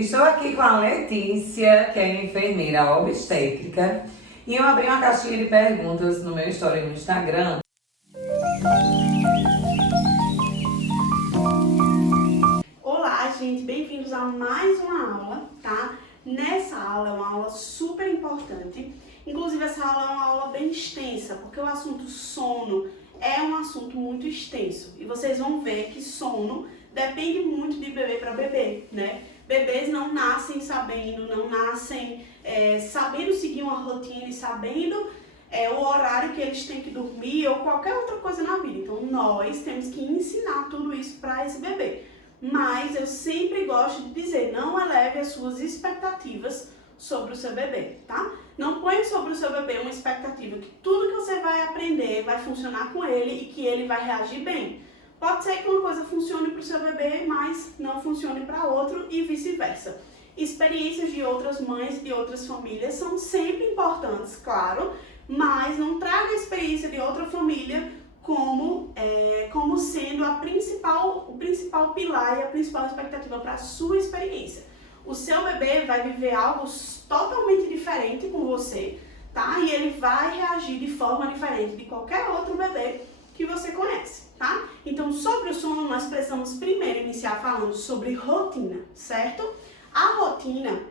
Estou aqui com a Letícia, que é enfermeira obstétrica, e eu abri uma caixinha de perguntas no meu story no Instagram. Olá, gente, bem-vindos a mais uma aula, tá? Nessa aula é uma aula super importante, inclusive essa aula é uma aula bem extensa, porque o assunto sono é um assunto muito extenso e vocês vão ver que sono depende muito de bebê para bebê, né? Bebês não nascem sabendo, não nascem sabendo seguir uma rotina e sabendo o horário que eles têm que dormir ou qualquer outra coisa na vida. Então nós temos que ensinar tudo isso para esse bebê. Mas eu sempre gosto de dizer, não eleve as suas expectativas sobre o seu bebê, tá? Não ponha sobre o seu bebê uma expectativa que tudo que você vai aprender vai funcionar com ele e que ele vai reagir bem. Pode ser que uma coisa funcione para o seu bebê, mas não funcione para outro e vice-versa. Experiências de outras mães, de outras famílias são sempre importantes, claro, mas não traga a experiência de outra família como sendo o principal pilar e a principal expectativa para a sua experiência. O seu bebê vai viver algo totalmente diferente com você, tá? E ele vai reagir de forma diferente de qualquer outro bebê que você conhece, tá? Então, sobre o sono, nós precisamos primeiro iniciar falando sobre rotina, certo? A rotina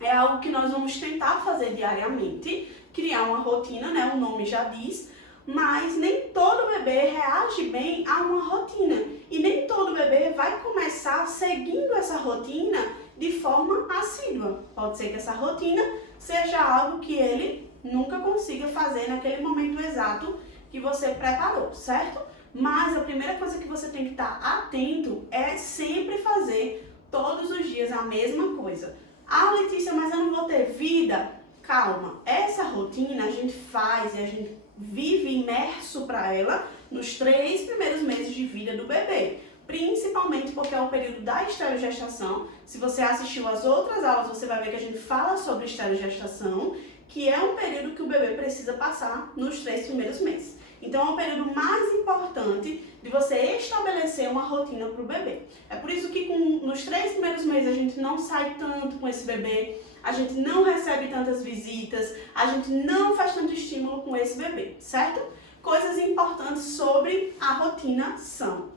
é algo que nós vamos tentar fazer diariamente, criar uma rotina, né? O nome já diz, mas nem todo bebê reage bem a uma rotina e nem todo bebê vai começar seguindo essa rotina de forma assídua. Pode ser que essa rotina seja algo que ele nunca consiga fazer naquele momento exato que você preparou, certo? Mas a primeira coisa que você tem que estar atento é sempre fazer todos os dias a mesma coisa. Ah, Letícia, mas eu não vou ter vida? Calma, essa rotina a gente faz e a gente vive imerso para ela nos 3 primeiros meses de vida do bebê. Principalmente porque é o período da estereogestação. Se você assistiu às outras aulas, você vai ver que a gente fala sobre estereogestação, que é um período que o bebê precisa passar nos 3 primeiros meses. Então é o período mais importante de você estabelecer uma rotina para o bebê. É por isso que nos 3 primeiros meses a gente não sai tanto com esse bebê, a gente não recebe tantas visitas, a gente não faz tanto estímulo com esse bebê, certo? Coisas importantes sobre a rotina são: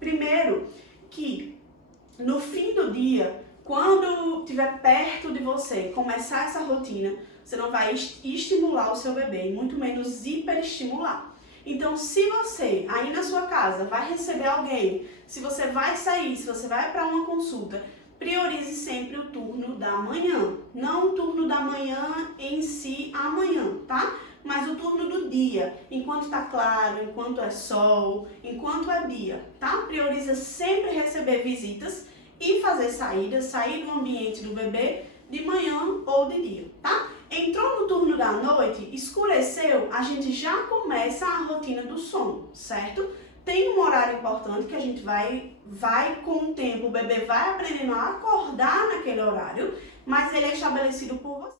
primeiro, que no fim do dia, quando estiver perto de você começar essa rotina, você não vai estimular o seu bebê, e muito menos hiperestimular. Então, se você, aí na sua casa, vai receber alguém, se você vai sair, se você vai para uma consulta, priorize sempre o turno da manhã. Não o turno da manhã em si amanhã, tá? Mas o turno do dia, enquanto tá claro, enquanto é sol, enquanto é dia, tá? Prioriza sempre receber visitas e fazer saídas, sair do ambiente do bebê de manhã ou de dia, tá? Entrou no turno da noite, escureceu, a gente já começa a rotina do sono, certo? Tem um horário importante que a gente vai com o tempo, o bebê vai aprendendo a acordar naquele horário, mas ele é estabelecido por você.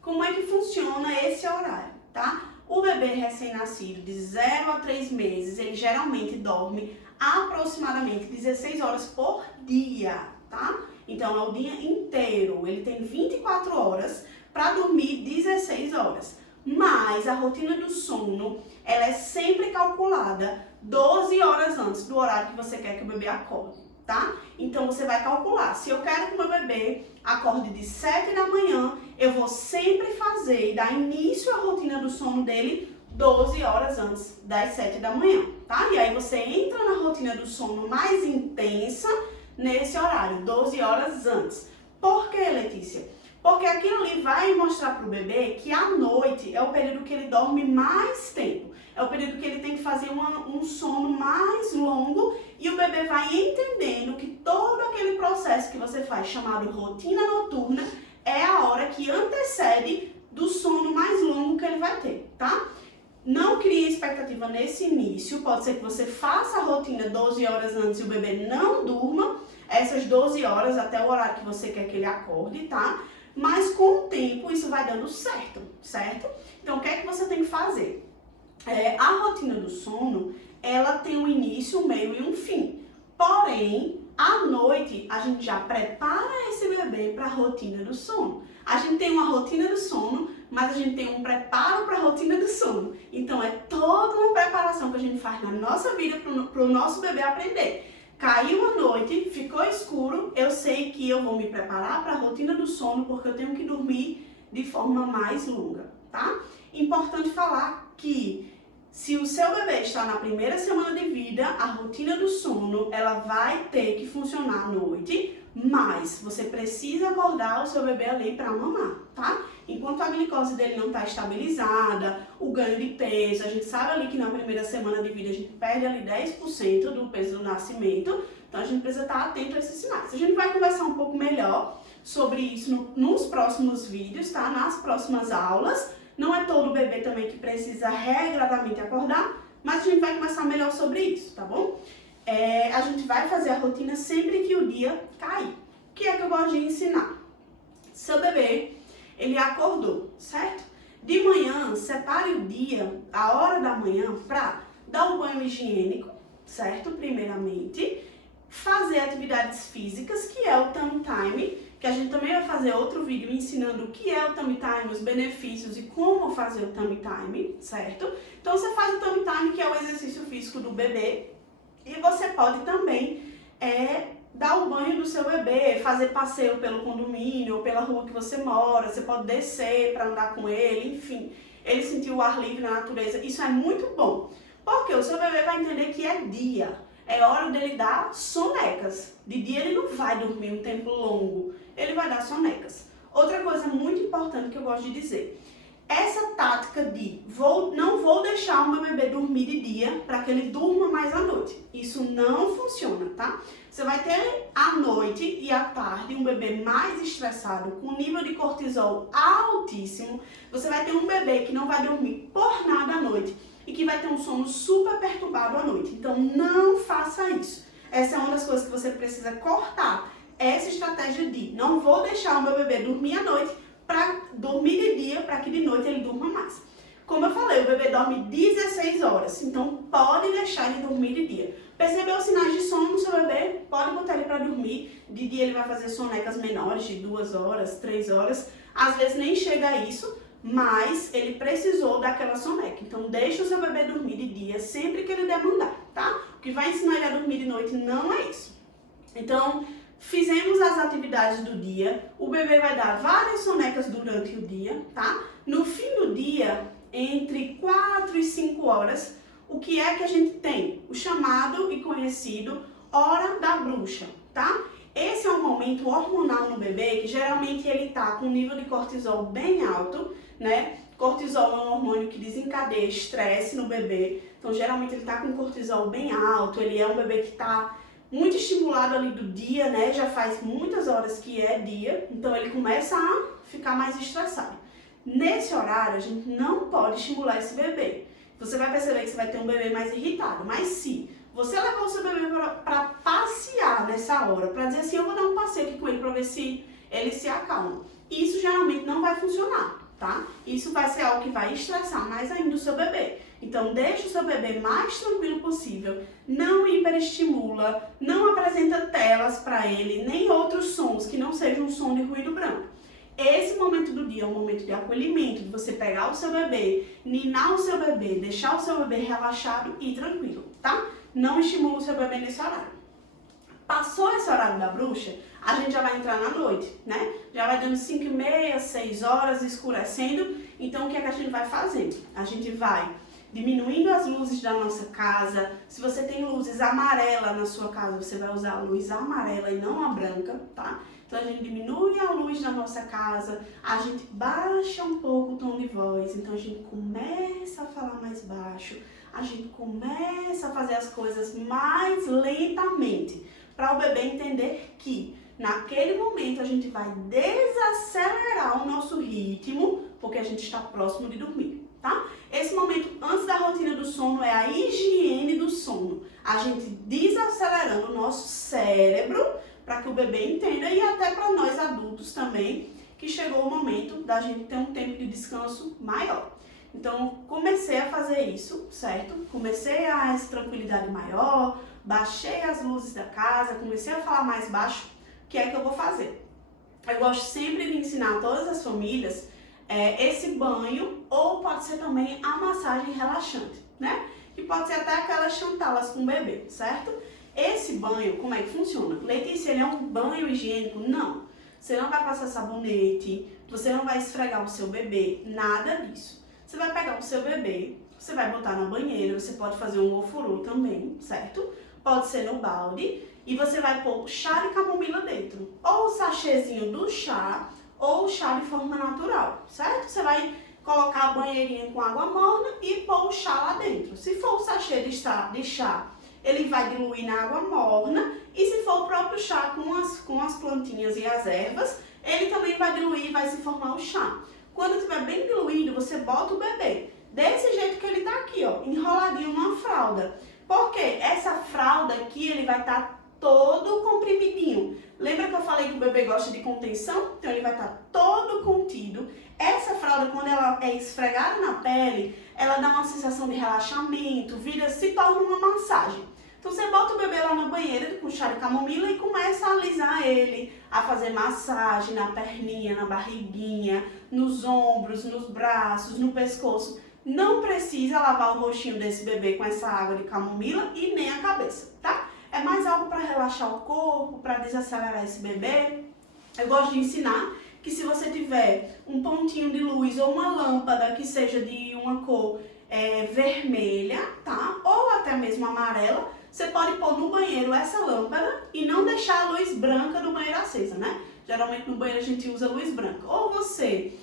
Como é que funciona esse horário, tá? O bebê recém-nascido de 0 a 3 meses, ele geralmente dorme aproximadamente 16 horas por dia, tá? Então é o dia inteiro, ele tem 24 horas para dormir 16 horas. Mas a rotina do sono, ela é sempre calculada 12 horas antes do horário que você quer que o bebê acorde, tá? Então você vai calcular, se eu quero que o meu bebê acorde de 7 da manhã, eu vou sempre fazer e dar início à rotina do sono dele 12 horas antes das 7 da manhã, tá? E aí você entra na rotina do sono mais intensa nesse horário, 12 horas antes. Por que, Letícia? Porque aquilo ali vai mostrar para o bebê que a noite é o período que ele dorme mais tempo. É o período que ele tem que fazer um sono mais longo e o bebê vai entendendo que todo aquele processo que você faz, chamado rotina noturna, é a hora que antecede do sono mais longo que ele vai ter, tá? Não crie expectativa nesse início, pode ser que você faça a rotina 12 horas antes e o bebê não durma essas 12 horas até o horário que você quer que ele acorde, tá? Mas com o tempo isso vai dando certo, certo? Então o que é que você tem que fazer? A rotina do sono, ela tem um início, um meio e um fim. Porém, à noite, a gente já prepara esse bebê para a rotina do sono. A gente tem uma rotina do sono, mas a gente tem um preparo para a rotina do sono. Então, é toda uma preparação que a gente faz na nossa vida para o nosso bebê aprender. Caiu a noite, ficou escuro, eu sei que eu vou me preparar para a rotina do sono, porque eu tenho que dormir de forma mais longa, tá? Importante falar que se o seu bebê está na primeira semana de vida, a rotina do sono, ela vai ter que funcionar à noite, mas você precisa acordar o seu bebê ali para mamar, tá? Enquanto a glicose dele não está estabilizada, o ganho de peso, a gente sabe ali que na primeira semana de vida a gente perde ali 10% do peso do nascimento, então a gente precisa estar atento a esses sinais. A gente vai conversar um pouco melhor sobre isso nos próximos vídeos, tá? Nas próximas aulas. Não é todo bebê também que precisa regradamente acordar, mas a gente vai conversar melhor sobre isso, tá bom? A gente vai fazer a rotina sempre que o dia cair. O que é que eu gosto de ensinar? Seu bebê, ele acordou, certo? De manhã, separe o dia, a hora da manhã, para dar um banho higiênico, certo? Primeiramente, fazer atividades físicas, que é o tummy time, que a gente também vai fazer outro vídeo ensinando o que é o tummy time, os benefícios e como fazer o tummy time, certo? Então você faz o tummy time, que é o exercício físico do bebê, e você pode também dar o banho do seu bebê, fazer passeio pelo condomínio ou pela rua que você mora, você pode descer para andar com ele, enfim, ele sentir o ar livre na natureza, isso é muito bom, porque o seu bebê vai entender que é dia. É hora dele dar sonecas. De dia ele não vai dormir um tempo longo, ele vai dar sonecas. Outra coisa muito importante que eu gosto de dizer, essa tática de não vou deixar o meu bebê dormir de dia para que ele durma mais à noite. Isso não funciona, tá? Você vai ter à noite e à tarde um bebê mais estressado, com nível de cortisol altíssimo. Você vai ter um bebê que não vai dormir por nada à noite e que vai ter um sono super perturbado à noite. Então, não faça isso. Essa é uma das coisas que você precisa cortar. Essa estratégia de não vou deixar o meu bebê dormir à noite para dormir de dia, para que de noite ele durma mais. Como eu falei, o bebê dorme 16 horas, então pode deixar ele dormir de dia. Percebeu os sinais de sono no seu bebê? Pode botar ele para dormir. De dia ele vai fazer sonecas menores, de 2 horas, 3 horas. Às vezes nem chega a isso, mas ele precisou daquela soneca. Então, deixa o seu bebê dormir de dia sempre que ele demandar, tá? O que vai ensinar ele a dormir de noite não é isso. Então, fizemos as atividades do dia, o bebê vai dar várias sonecas durante o dia, tá? No fim do dia, entre 4 e 5 horas, o que é que a gente tem? O chamado e conhecido hora da bruxa, tá? Esse é um momento hormonal no bebê que geralmente ele tá com um nível de cortisol bem alto, né? Cortisol é um hormônio que desencadeia estresse no bebê, então geralmente ele tá com cortisol bem alto, ele é um bebê que tá muito estimulado ali do dia, né? Já faz muitas horas que é dia, então ele começa a ficar mais estressado. Nesse horário, a gente não pode estimular esse bebê. Você vai perceber que você vai ter um bebê mais irritado, mas se você levar o seu bebê para passear nessa hora, para dizer assim, eu vou dar um passeio aqui com ele para ver se ele se acalma, isso geralmente não vai funcionar, tá? Isso vai ser algo que vai estressar mais ainda o seu bebê. Então, deixa o seu bebê mais tranquilo possível, não hiperestimula, não apresenta telas para ele, nem outros sons que não sejam um som de ruído branco. Esse momento do dia é um momento de acolhimento, de você pegar o seu bebê, ninar o seu bebê, deixar o seu bebê relaxado e tranquilo, tá? Não estimula o seu bebê nesse horário. Passou esse horário da bruxa, a gente já vai entrar na noite, né? Já vai dando 5h30, 6 horas, escurecendo. Então, o que é que a gente vai fazer? A gente vai diminuindo as luzes da nossa casa. Se você tem luzes amarelas na sua casa, você vai usar a luz amarela e não a branca, tá? Então, a gente diminui a luz da nossa casa, a gente baixa um pouco o tom de voz, então a gente começa a falar mais baixo, a gente começa a fazer as coisas mais lentamente, para o bebê entender que naquele momento a gente vai desacelerar o nosso ritmo, porque a gente está próximo de dormir, tá? Esse momento antes da rotina do sono é a higiene do sono, a gente desacelerando o nosso cérebro, para que o bebê entenda e até para nós adultos também, que chegou o momento da gente ter um tempo de descanso maior. Então, comecei a fazer isso, certo? Comecei a essa tranquilidade maior, baixei as luzes da casa, comecei a falar mais baixo, o que é que eu vou fazer? Eu gosto sempre de ensinar a todas as famílias esse banho, ou pode ser também a massagem relaxante, né? Que pode ser até aquelas chantalas com o bebê, certo? Esse banho, como é que funciona? Letícia, ele é um banho higiênico? Não. Você não vai passar sabonete, você não vai esfregar o seu bebê, nada disso. Você vai pegar o seu bebê, você vai botar na banheira, você pode fazer um ofurô também, certo? Pode ser no balde, e você vai pôr chá de camomila dentro. Ou o sachêzinho do chá, ou o chá de forma natural, certo? Você vai colocar a banheirinha com água morna e pôr o chá lá dentro. Se for o sachê de chá, ele vai diluir na água morna, e se for o próprio chá com as plantinhas e as ervas, ele também vai diluir e vai se formar o chá. Quando estiver bem diluído, você bota o bebê, desse jeito que ele tá aqui, ó, enroladinho numa fralda. Porque essa fralda aqui, ele vai estar todo comprimidinho. Lembra que eu falei que o bebê gosta de contenção? Então ele vai estar todo contido. Essa fralda, quando ela é esfregada na pele, ela dá uma sensação de relaxamento, se torna uma massagem. Então você bota o bebê lá na banheira com chá de camomila e começa a alisar ele, a fazer massagem na perninha, na barriguinha, nos ombros, nos braços, no pescoço. Não precisa lavar o rostinho desse bebê com essa água de camomila e nem a cabeça, tá? É mais algo para relaxar o corpo, para desacelerar esse bebê. Eu gosto de ensinar que se você tiver um pontinho de luz ou uma lâmpada que seja de uma cor vermelha, tá? Ou até mesmo amarela, você pode pôr no banheiro essa lâmpada e não deixar a luz branca do banheiro acesa, né? Geralmente no banheiro a gente usa luz branca. Ou você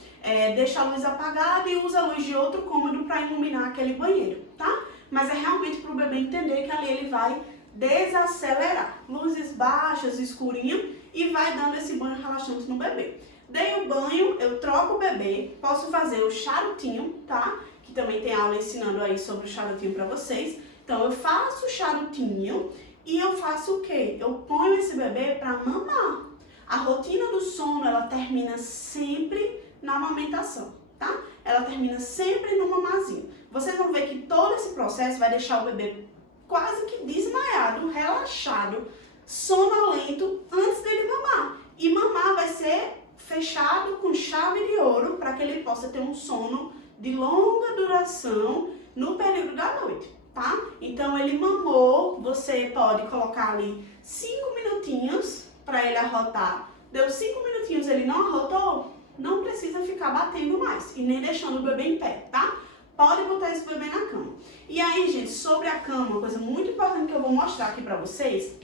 deixa a luz apagada e usa a luz de outro cômodo para iluminar aquele banheiro, tá? Mas é realmente para o bebê entender que ali ele vai desacelerar. Luzes baixas, escurinho, e vai dando esse banho relaxante no bebê. Dei o banho, eu troco o bebê, posso fazer o charutinho, tá? Que também tem aula ensinando aí sobre o charutinho para vocês. Então eu faço o charutinho e eu faço o quê? Eu ponho esse bebê para mamar. A rotina do sono, ela termina sempre na amamentação, tá? Ela termina sempre no mamazinho. Vocês vão ver que todo esse processo vai deixar o bebê quase que desmaiado, relaxado, sonolento antes dele mamar. E mamar vai ser fechado com chave de ouro para que ele possa ter um sono de longa duração no período da noite, tá? Então ele mamou, você pode colocar ali 5 minutinhos para ele arrotar. Deu 5 minutinhos, ele não arrotou, não precisa ficar batendo mais e nem deixando o bebê em pé, tá? Pode botar esse bebê na cama. E aí, gente, sobre a cama, uma coisa muito importante que eu vou mostrar aqui pra vocês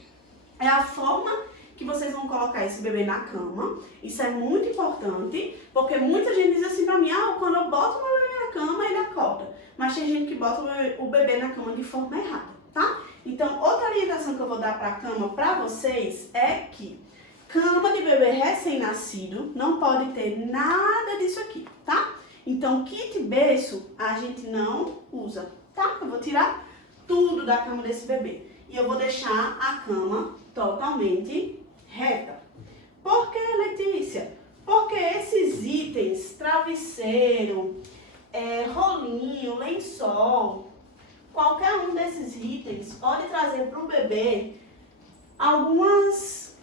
é a forma que vocês vão colocar esse bebê na cama. Isso é muito importante, porque muita gente diz assim pra mim, quando eu boto o meu bebê na cama, ele acorda. Mas tem gente que bota o bebê na cama de forma errada, tá? Então, outra orientação que eu vou dar pra cama pra vocês é que cama de bebê recém-nascido não pode ter nada disso aqui, tá? Então, kit berço a gente não usa, tá? Eu vou tirar tudo da cama desse bebê e eu vou deixar a cama totalmente reta. Por que, Letícia? Porque esses itens, travesseiro, rolinho, lençol, qualquer um desses itens pode trazer para o bebê algumas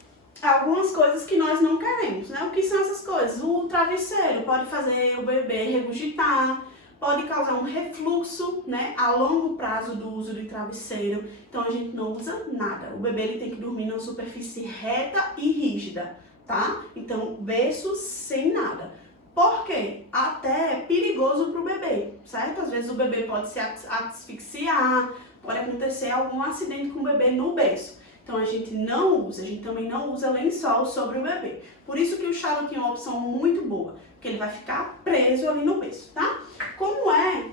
coisas que nós não queremos, né? O que são essas coisas? O travesseiro pode fazer o bebê regurgitar, pode causar um refluxo, né? A longo prazo do uso do travesseiro. Então a gente não usa nada. O bebê ele tem que dormir numa superfície reta e rígida, tá? Então berço sem nada. Por quê? Até é perigoso para o bebê, certo? Às vezes o bebê pode se asfixiar, pode acontecer algum acidente com o bebê no berço. Então a gente não usa, a gente também não usa lençol sobre o bebê. Por isso que o charutinho é uma opção muito boa, porque ele vai ficar preso ali no berço, tá? Como é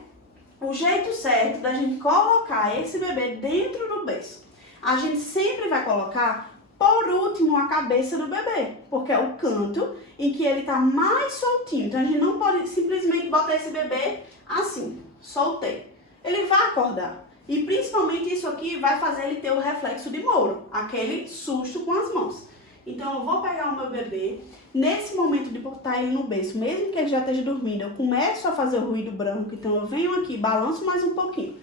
o jeito certo da gente colocar esse bebê dentro do berço? A gente sempre vai colocar por último a cabeça do bebê, porque é o canto em que ele tá mais soltinho. Então a gente não pode simplesmente botar esse bebê assim, soltei. Ele vai acordar. E principalmente isso aqui vai fazer ele ter o reflexo de Moro, aquele susto com as mãos. Então eu vou pegar o meu bebê, nesse momento de botar ele no berço, mesmo que ele já esteja dormindo, eu começo a fazer o ruído branco, então eu venho aqui, balanço mais um pouquinho.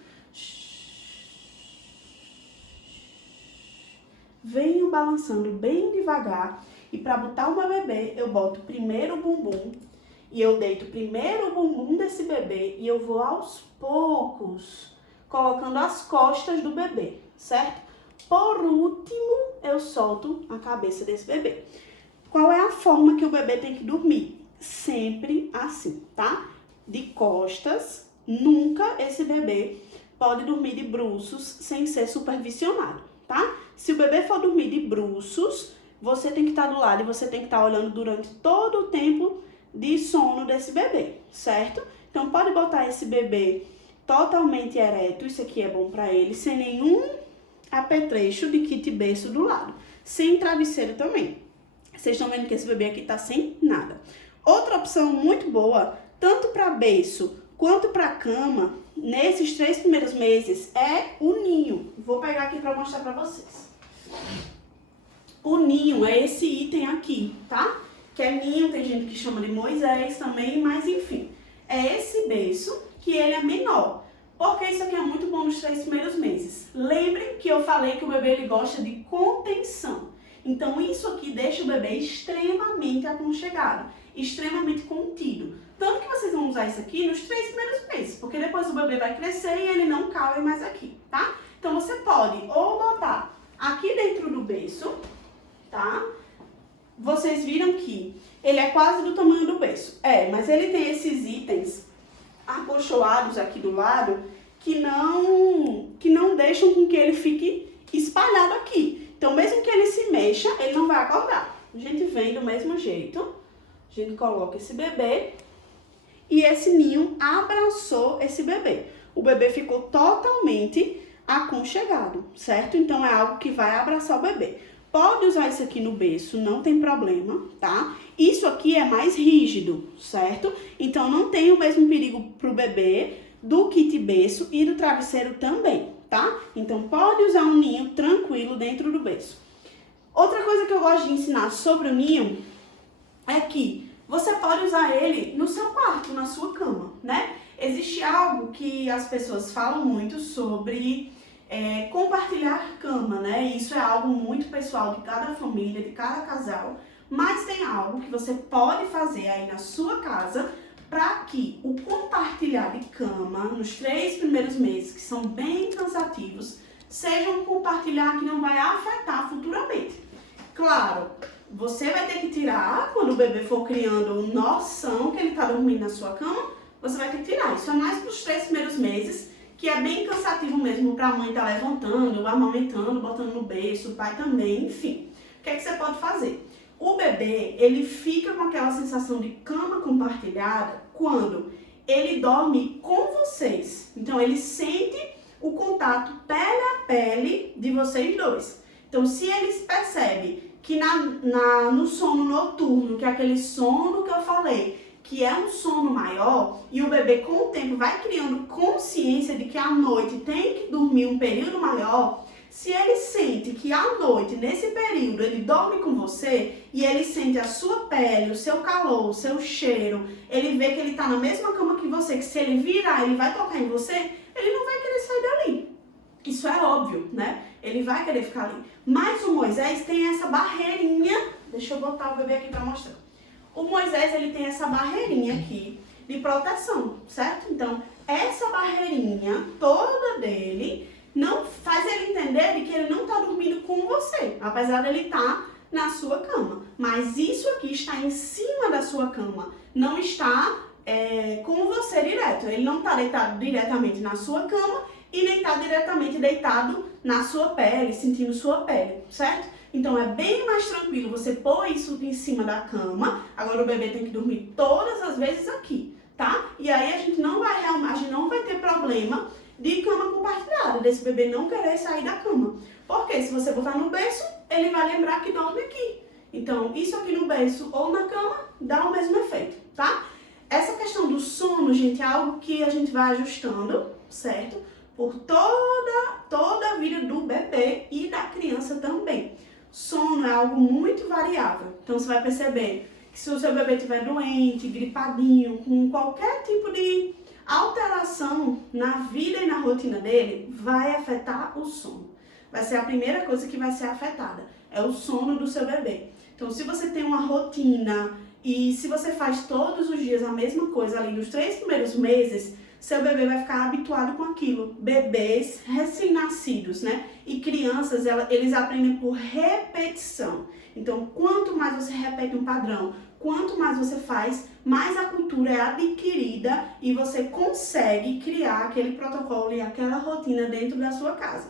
venho balançando bem devagar. E para botar o meu bebê, eu boto primeiro o bumbum. E eu deito primeiro o bumbum desse bebê e eu vou aos poucos colocando as costas do bebê, certo? Por último, eu solto a cabeça desse bebê. Qual é a forma que o bebê tem que dormir? Sempre assim, tá? De costas, nunca esse bebê pode dormir de bruços sem ser supervisionado, tá? Se o bebê for dormir de bruços, você tem que estar do lado e você tem que estar olhando durante todo o tempo de sono desse bebê, certo? Então, pode botar esse bebê totalmente ereto, isso aqui é bom pra ele, sem nenhum apetrecho de kit berço do lado, sem travesseiro também. Vocês estão vendo que esse bebê aqui tá sem nada. Outra opção muito boa, tanto para berço quanto para cama, nesses 3 primeiros meses, é o ninho. Vou pegar aqui para mostrar para vocês. O ninho é esse item aqui, tá? Que é ninho, tem gente que chama de Moisés também, mas enfim. É esse berço que ele é menor. Porque isso aqui é muito bom nos 3 primeiros meses. Lembrem que eu falei que o bebê ele gosta de contenção. Então isso aqui deixa o bebê extremamente aconchegado, extremamente contido. Tanto que vocês vão usar isso aqui nos 3 primeiros meses, porque depois o bebê vai crescer e ele não cabe mais aqui, tá? Então você pode ou botar aqui dentro do berço, tá? Vocês viram que ele é quase do tamanho do berço. Mas ele tem esses itens acolchoados aqui do lado que não deixam com que ele fique espalhado aqui. Então, mesmo que ele se mexa, ele não vai acordar. A gente vem do mesmo jeito, a gente coloca esse bebê e esse ninho abraçou esse bebê. O bebê ficou totalmente aconchegado, certo? Então, é algo que vai abraçar o bebê. Pode usar isso aqui no berço, não tem problema, tá? Isso aqui é mais rígido, certo? Então, não tem o mesmo perigo pro bebê do kit berço e do travesseiro também, tá? Então, pode usar um ninho tranquilo dentro do berço. Outra coisa que eu gosto de ensinar sobre o ninho é que você pode usar ele no seu quarto, na sua cama, né? Existe algo que as pessoas falam muito sobre compartilhar cama, né? Isso é algo muito pessoal de cada família, de cada casal, mas tem algo que você pode fazer aí na sua casa para que o compartilhar de cama nos 3 primeiros meses, que são bem cansativos, seja um compartilhar que não vai afetar futuramente. Claro, você vai ter que tirar, quando o bebê for criando noção que ele está dormindo na sua cama, você vai ter que tirar. Isso é mais para os 3 primeiros meses, que é bem cansativo mesmo para a mãe estar levantando, amamentando, botando no berço, o pai também, enfim. O que é que você pode fazer? O bebê, ele fica com aquela sensação de cama compartilhada quando ele dorme com vocês. Então, ele sente o contato pele a pele de vocês dois. Então, se ele percebe que no sono noturno, que é aquele sono que eu falei, que é um sono maior, e o bebê com o tempo vai criando consciência de que à noite tem que dormir um período maior, se ele sente que à noite, nesse período, ele dorme com você e ele sente a sua pele, o seu calor, o seu cheiro, ele vê que ele está na mesma cama que você, que se ele virar, ele vai tocar em você, ele não vai querer sair dali. Isso é óbvio, né? Ele vai querer ficar ali. Mas o Moisés tem essa barreirinha, deixa eu botar o bebê aqui para mostrar. O Moisés, ele tem essa barreirinha aqui de proteção, certo? Então, essa barreirinha toda dele não faz ele entender de que ele não está dormindo com você, apesar de ele estar na sua cama. Mas isso aqui está em cima da sua cama, não está com você direto. Ele não está deitado diretamente na sua cama e nem está diretamente deitado na sua pele, sentindo sua pele, certo? Então, é bem mais tranquilo você pôr isso em cima da cama. Agora, o bebê tem que dormir todas as vezes aqui, tá? E aí, a gente não vai ter problema de cama compartilhada, desse bebê não querer sair da cama. Porque se você botar no berço, ele vai lembrar que dorme aqui. Então, isso aqui no berço ou na cama dá o mesmo efeito, tá? Essa questão do sono, gente, é algo que a gente vai ajustando, certo? Por toda a vida do bebê e da criança também. Sono é algo muito variável. Então, você vai perceber que se o seu bebê estiver doente, gripadinho, com qualquer tipo de alteração na vida e na rotina dele, vai afetar o sono. vai ser a primeira coisa que vai ser afetada, é o sono do seu bebê. Então, se você tem uma rotina e se você faz todos os dias a mesma coisa ali nos 3 primeiros meses, seu bebê vai ficar habituado com aquilo. Bebês recém-nascidos, né? E crianças, eles aprendem por repetição. Então, quanto mais você repete um padrão, quanto mais você faz, mais a cultura é adquirida e você consegue criar aquele protocolo e aquela rotina dentro da sua casa.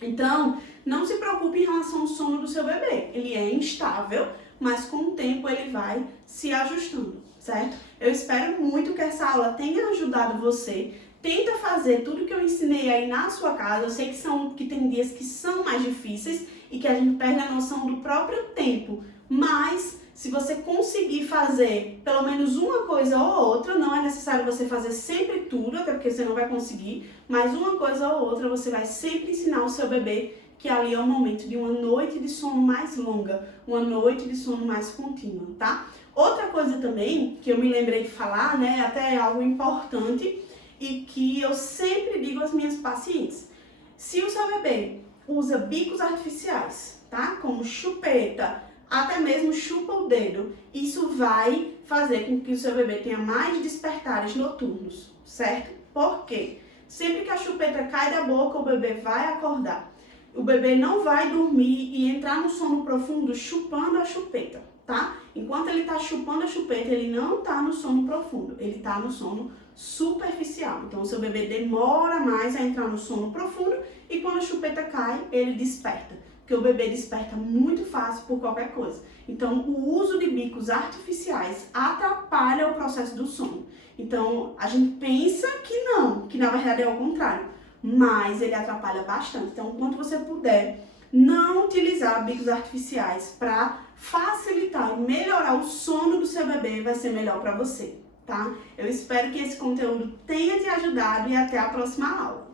Então, não se preocupe em relação ao sono do seu bebê. Ele é instável, mas com o tempo ele vai se ajustando, certo? Eu espero muito que essa aula tenha ajudado você. Tenta fazer tudo que eu ensinei aí na sua casa. Eu sei que tem dias que são mais difíceis e que a gente perde a noção do próprio tempo, mas se você conseguir fazer pelo menos uma coisa ou outra, não é necessário você fazer sempre tudo, até porque você não vai conseguir, mas uma coisa ou outra você vai sempre ensinar o seu bebê que ali é o momento de uma noite de sono mais longa, uma noite de sono mais contínua, tá? Outra coisa também que eu me lembrei de falar, né, até algo importante e que eu sempre digo às minhas pacientes: se o seu bebê usa bicos artificiais, tá? Como chupeta, até mesmo chupa o dedo, isso vai fazer com que o seu bebê tenha mais despertares noturnos, certo? Por quê? Sempre que a chupeta cai da boca, o bebê vai acordar. O bebê não vai dormir e entrar no sono profundo chupando a chupeta, tá? Enquanto ele tá chupando a chupeta, ele não tá no sono profundo, ele tá no sono superficial. Então, o seu bebê demora mais a entrar no sono profundo e quando a chupeta cai, ele desperta. Porque o bebê desperta muito fácil por qualquer coisa. Então, o uso de bicos artificiais atrapalha o processo do sono. Então, a gente pensa que não, que na verdade é o contrário. Mas ele atrapalha bastante. Então, quando você puder, não utilizar bicos artificiais para facilitar e melhorar o sono do seu bebê, vai ser melhor para você, tá? Eu espero que esse conteúdo tenha te ajudado e até a próxima aula.